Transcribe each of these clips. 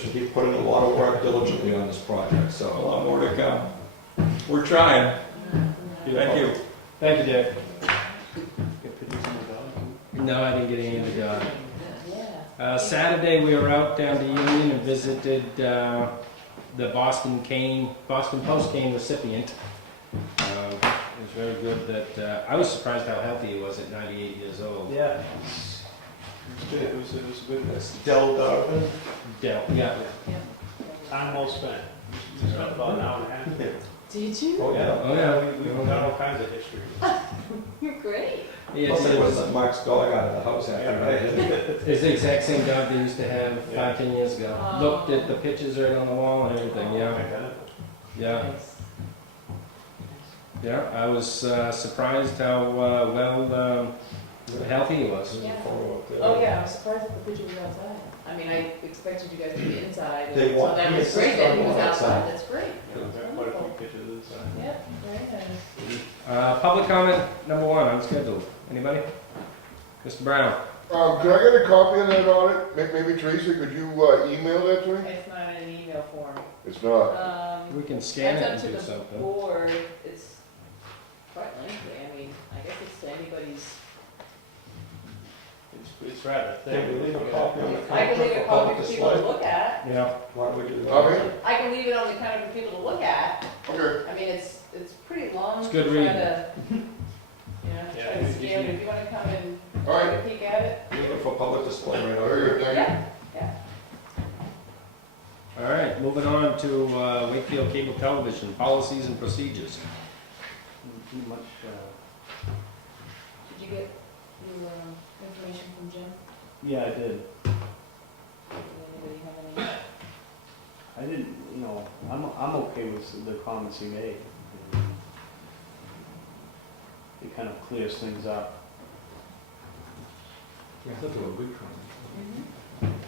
Commission keep putting a lot of work diligently on this project, so a lot more to come. We're trying. Thank you. Thank you, Dick. Get pictures of the dog. No, I didn't get any of the dog. Saturday, we were out down to Union and visited the Boston Post cane recipient. It was very good that, I was surprised how healthy he was at 98 years old. Yeah. It was good. That's Del Darvin. Del, yeah. Time well spent. We spent about an hour and a half. Did you? Oh, yeah. Oh, yeah. We've got all kinds of history. You're great. Yeah, Plus, it it was was, Mark's dog out of the house after that. it's the exact same dog they used to have 5-10 years ago. Oh. Looked at the pictures right on the wall and everything, yeah. Identical. Yeah. Nice. Yeah, I was surprised how well healthy he was. Yeah. Photo up there. Oh, yeah, I was surprised that the picture was outside. I mean, I expected you guys to be inside, They and so want- that he was great insists that he on was going outside, outside. that's great. Yeah, we've got quite a few pictures inside. Yeah, very nice. Public comment number 1, unscheduled. Anybody? Mr. Brown? Can I get a copy of that audit? Maybe Teresa, could you email that to me? It's not in an email form. It's not. We can scan it and That's do up to the something. board, it's quite lengthy, I mean, I guess it's to anybody's. It's rather Can thick. we leave a copy on the I can leave counter a for copy public for people to display? look at. Yeah. Why don't we do that? Okay. I can leave it on the counter for people to look at. Okay. I mean, it's pretty long. It's good to try reading. to, Yeah, try to scan it. If you wanna come and All right. take a peek at it. Leave it for public display right over Very here. good, thank you. Yeah, All right, moving on to Wakefield Cable Television, policies and procedures. Too much, did you get your information from Jim? yeah, I did. Did anybody have any? I didn't, I'm okay with the comments he made. It kind of clears things up. Yeah, I thought they were good comments.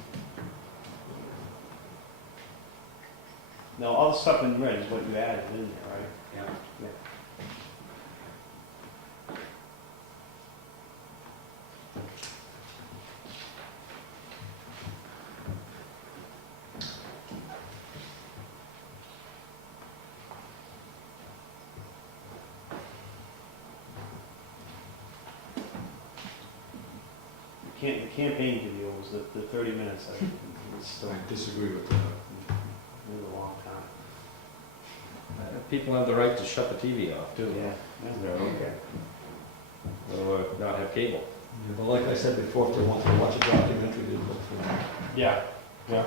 Now, all the stuff in red is what you added in there, right? Yeah. The campaign video was the 30 minutes, I think, it's still, I disagree with that. it was a long time. People have the right to shut the TV off, too. Yeah. Okay. Or not have cable. Yeah, but like I said before, if they want to watch a documentary, they look for that. Yeah. Yeah.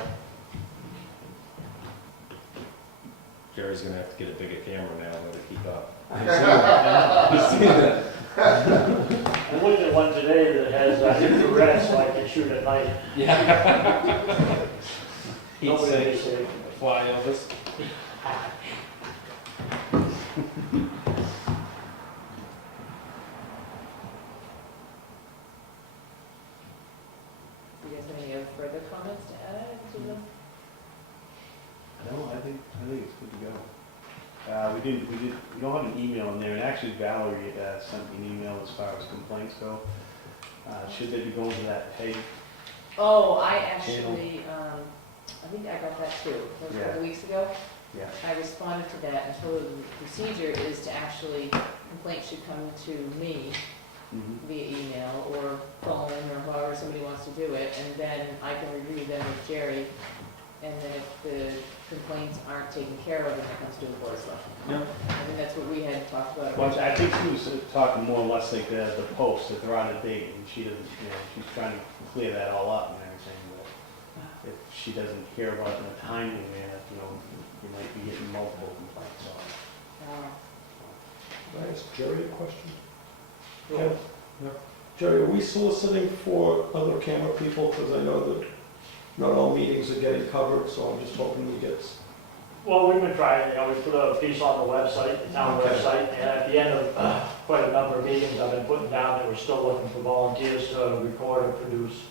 Jerry's gonna have to get a bigger camera now to keep up. You see that? I looked at one today that has infrared, so I can shoot at night. Yeah. Heat Nobody sink, is safe. flyovers. Do you guys have any other further comments to add to the? No, I think it's good to go. We don't have an email in there, and actually Valerie sent me an email as far as complaints go. Should they be going to that page? Oh, I actually, I think I got that too, a Yeah. couple weeks ago. Yeah. I responded to that and told them the procedure is to actually, complaints should come to me via email or phone or however somebody wants to do it, and then I can review them with Jerry. And then if the complaints aren't taken care of, then it comes to the board of selectmen. Yeah. I think that's what we had talked about. Well, I think she was talking more or less like the posts, that they're out of date, and she doesn't, she's trying to clear that all up and everything, but if she doesn't hear about it in a timely manner, you might be getting multiple complaints on it. Can I ask Jerry a question? Yeah. Jerry, are we soliciting for other camera people? Because I know that not all meetings are getting covered, so I'm just hoping we get. Well, we've been trying, we put a piece on the website, the town Okay. website, and at the end of quite a number of meetings, I've been putting down that we're still looking for volunteers to record and produce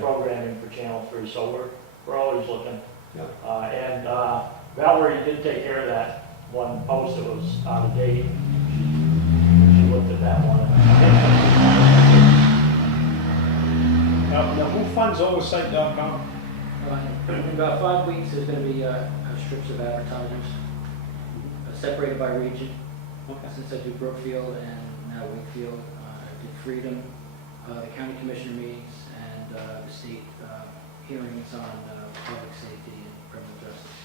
programming for Channel 3, so we're always looking. Yeah. And Valerie did take care of that one post that was out of date. She looked at that one. Now, who funds Oversite.com? In about 5 weeks, there's going to be strips of advertisers separated by region. Okay. Since I do Brookfield and now Wakefield, I did Freedom, the county commissioner meetings, and the state hearings on public safety and criminal justice.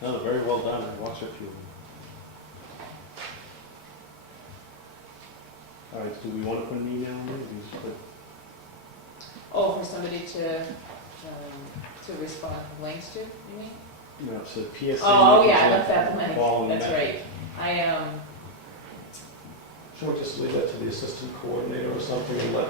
No, they're very well done. I watched a few. All right, do we want to put an email in there? Do you just put- Oh, for somebody to respond with links to, you mean? No, it's a PSA. Oh, yeah, I left that blank, Following that's that. right. Should we just leave that to the assistant coordinator or something and let,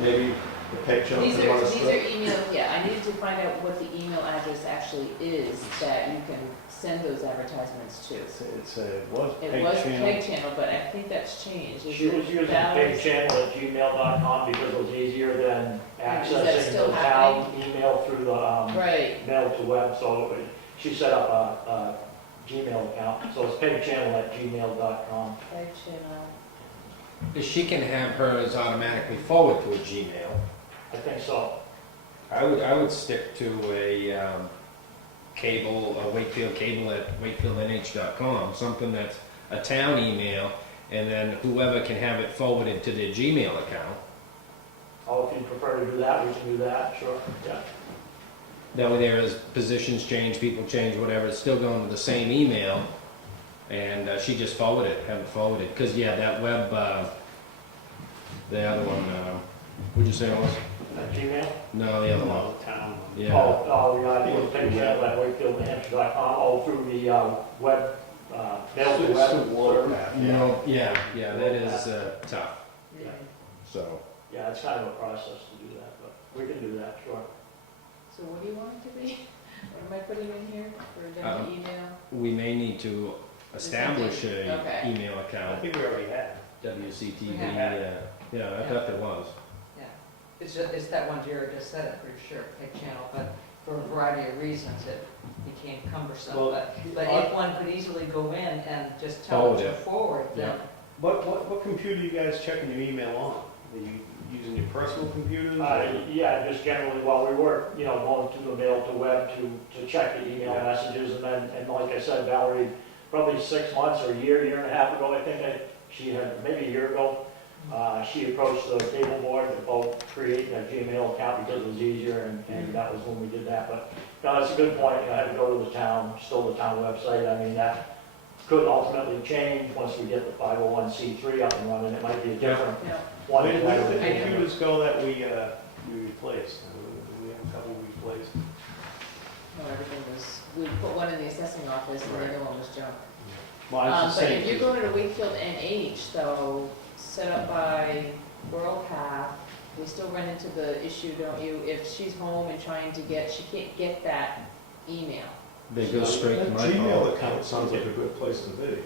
maybe the picture. These are emails, yeah, I needed to find out what the email address actually is that you can send those advertisements to. It was It Peg was Channel. Peg Channel, but I think that's changed. Is She it was using Valerie? pigchannel@gmail.com because it was easier than Is that accessing still the town email through the Right, mail to web, so she set up a Gmail account, so it's pigchannel@gmail.com. Peg Channel. She can have hers automatically forward to a Gmail. I think so. I would stick to a cable, a Wakefield cable at WakefieldNH.com, something that's a town email, and then whoever can have it forwarded to their Gmail account. Oh, if you prefer to do that, we can do that, sure, yeah. That way there is positions change, people change, whatever, it's still going to the same email, and she just have it forwarded, because yeah, that web, the other one, what'd you say it was? Gmail? No, the other one, No, the town. yeah. I think it was pigchannel@WakefieldNH.com, through the web, mail to web server. Yeah, that is tough, Yeah. so. Yeah, it's kind of a process to do that, but we can do that, sure. So what do you want it to be? What am I putting in here for them to email? We may need to establish a Okay. email I account, think we already had. WCTV, We have. yeah, I thought there was. It's that one Jared just said, I'm pretty sure, Pig Channel, but for a variety of reasons, it became cumbersome. Well, But if one could easily go in and just tell it to forward, then, What computer do you guys checking your email on? Are you using your personal computers? Yeah, just generally while we were, going to the mail to web to check the email Yeah. messages, and like I said, Valerie, probably 6 months or a year and a half ago, I think she had, maybe a year ago, she approached the cable board to both create a Gmail account because it was easier, and that was when we did that, but, that's a good point, I had to go to the town, still the town website, I mean, that could ultimately change once we get the 501c3 up and running, it might be a different Yeah. one. Where did the computers go that we replaced? We have a couple replaced. No, everything was, we put one in the assessing office and the other one was junk. Well, I'm just But saying. if you're going to Wakefield NH, though, set up by Rural Path, we still run into the issue, don't you? If she's home and trying to she can't get that email. They go straight to That my phone. Gmail account sounds like a good place to be.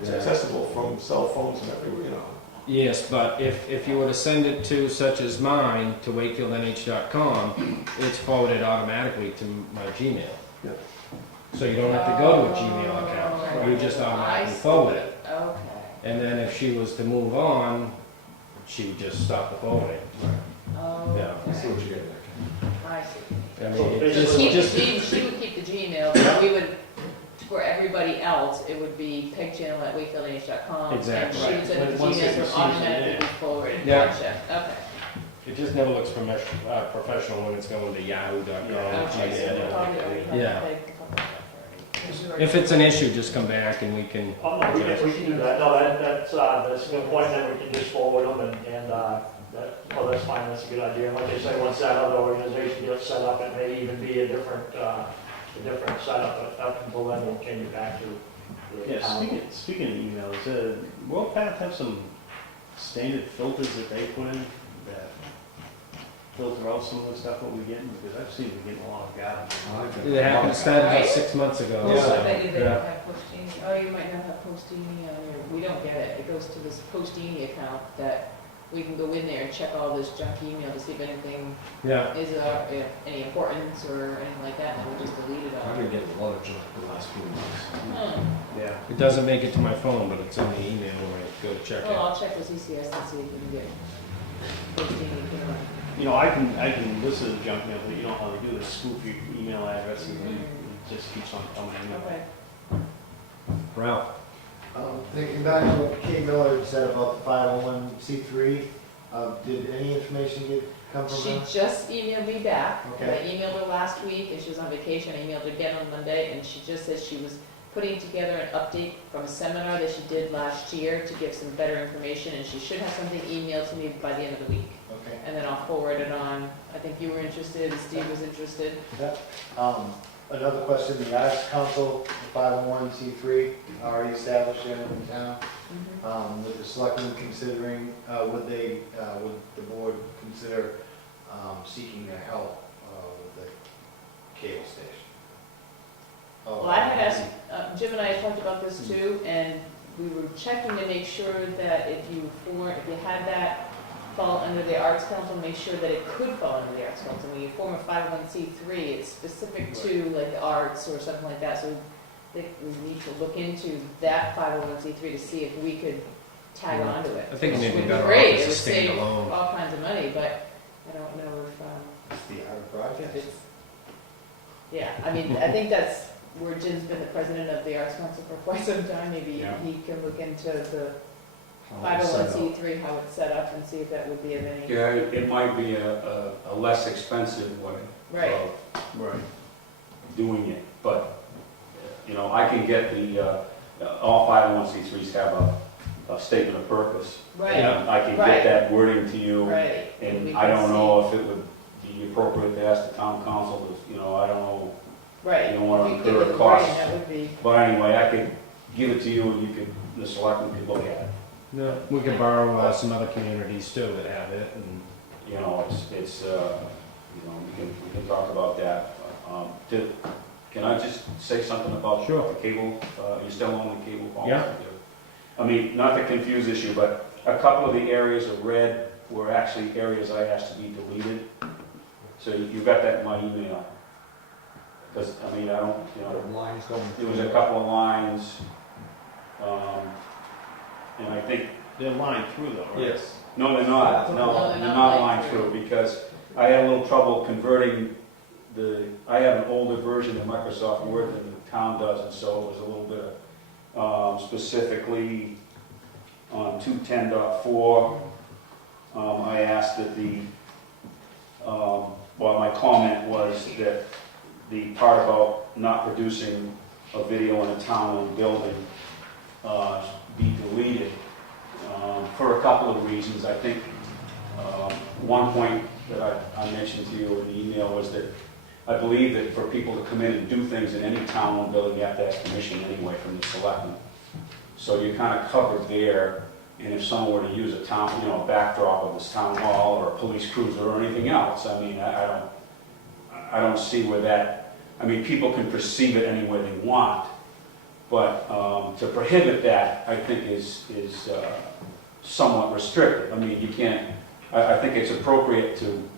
It's Yeah. accessible from cell phones and everywhere, Yes, but if you were to send it to such as mine, to WakefieldNH.com, it's forwarded automatically to my Gmail. Yeah. So you don't have to go to a Gmail account, you just automatically forward it. Okay. And then if she was to move on, she would just stop the forwarding. Oh, Yeah. I see what okay. you're getting at. I see. I mean, So it basically- just, She would keep the Gmail, but we would, for everybody else, it would be pegchannel@wakefieldnh.com. Exactly. And she would send it to Once it Gmail, so receives it, automatically yeah. be forwarded. Yeah. Gotcha, okay. it just never looks professional when it's going to yahoo.com. Yeah. Okay, so we Gmail. probably already have Yeah. to take a couple of that already. If it's an issue, just come back and we can. Oh, no, we can do that, no, that's a good point, then we can just forward them, that's fine, that's a good idea, and like I say, once that other organization gets set up, it may even be a different setup, but up until then, we'll change it back to the Yeah, town. speaking of emails, WorldPath have some standard filters that they put in that filter out some of the stuff that we're getting, because I've seen we're getting a lot of garbage. It happened, started about 6 months ago. Oh, so, maybe they yeah. don't have posting. Oh, you might not have Postini on your, we don't get it, it goes to this Postini account that we can go in there and check all this junk email to see if anything Yeah. is, any importance or anything like that, and we just delete it all. I've been getting a lot of junk the last few months. Hmm. Yeah. It doesn't make it to my phone, but it's in the email when I go to check Well, it. I'll check with CCS and see if we can get Postini put on. you know, I can list it as junk mail, but you know how they do, they spoof your email address and it just keeps on coming in. Okay. Ralph? Thinking back to what Kate Miller had said about the 501c3, did any information come from She her? just emailed me back. Okay. I emailed her last week, and she was on vacation. I emailed her again on Monday, and she just said she was putting together an update from a seminar that she did last year to give some better information, and she should have something emailed to me by the end of the week. Okay. And then I'll forward it on. I think you were interested, Steve was interested. Another question, the Arts Council, the 501c3, already established here in town. With the selectmen considering, would the board consider seeking their help with the cable station? Well, I had asked, Jim and I had talked about this too, and we were checking to make sure that if you had that fall under the Arts Council, make sure that it could fall under the Arts Council. When you form a 501c3, it's specific to like the arts or something like that, so I think we need to look into that 501c3 to see if we could tag onto it. I think it may be Which would better off great. as a It would save standalone. all kinds of money, but I don't know if, It's the art broadcast. it's, yeah, I mean, I think that's where Jim's been the president of the Arts Council for quite some time. Maybe Yeah. he can look into the 501c3, how it's set up, and see if that would be of any. Yeah, it might be a less expensive way Right. Right. of doing it, but, you know, I can get all 501c3s have a statement of purpose. Right, And I can Right. get that wording to you, right. We and can I don't see. know if it would be appropriate to ask the town council, to, you know, I don't know. Right. you don't wanna If you incur give it the costs. wording, that would be, But anyway, I could give it to you, and the selectmen could look at it. No, we could borrow some other communities too that have it, and You know, it's you know, we can talk about that. Can I just say something about Sure. the cable? You still on the cable policy? Yeah. I mean, not to confuse issue, but a couple of the areas of red were actually areas I asked to be deleted. So you got that in my email. Because, I mean, I don't, you know, Lines going. there was a couple of lines, and I think, They're lined through though, right? Yes. no, they're not, No, no, they're they're not not lined lined through, because I had a little trouble converting I have an older version of Microsoft Word than the town does, and so it was a little bit of, specifically on 210.4, I asked that my comment was that the part about not producing a video in a town-owned building be deleted for a couple of reasons. I think one point that I mentioned to you in the email was that I believe that for people to come in and do things in any town-owned building, you have to ask permission anyway from the selectmen. So you're kind of covered there, and if someone were to use a town, you know, a backdrop of this town hall or a police cruiser or anything else, I mean, I don't see where that, I mean, people can perceive it any way they want, but to prohibit that, I think is somewhat restrictive. I mean, you can't, I think it's appropriate to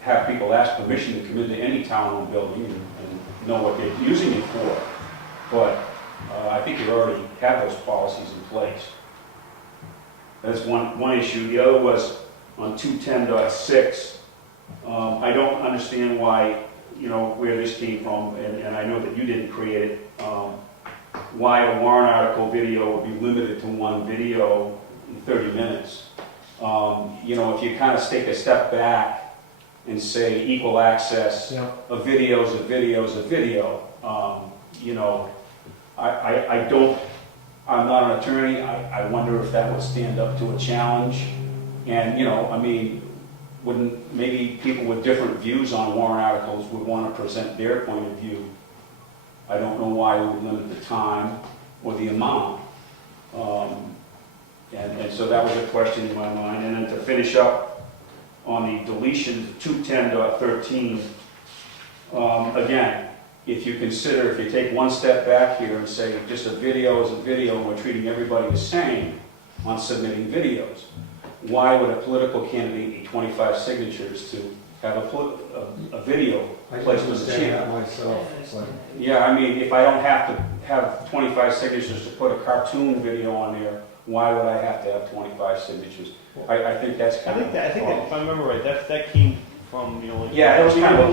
have people ask permission to come into any town-owned building and know what they're using it for, but I think you already have those policies in place. That's one issue. The other was on 210.6. I don't understand why, you know, where this came from, and I know that you didn't create it, why a warrant article video would be limited to one video in 30 minutes. You know, if you kind of take a step back and say equal access, yeah. a video is a video is a video, you know, I don't, I'm not an attorney, I wonder if that would stand up to a challenge. And, you know, I mean, wouldn't, maybe people with different views on warrant articles would want to present their point of view. I don't know why we would limit the time or the amount. And so that was a question in my mind. And then to finish up on the deletion 210.13, again, if you consider, if you take one step back here and say just a video is a video and we're treating everybody the same on submitting videos, why would a political candidate need 25 signatures to have a video placed on the channel? Myself, it's like, Yeah, I mean, if I don't have to have 25 signatures to put a cartoon video on there why would I have to have 25 signatures? I think that's I kind of. think that, if I remember right, that came from, you know, like. Yeah, it was kind of a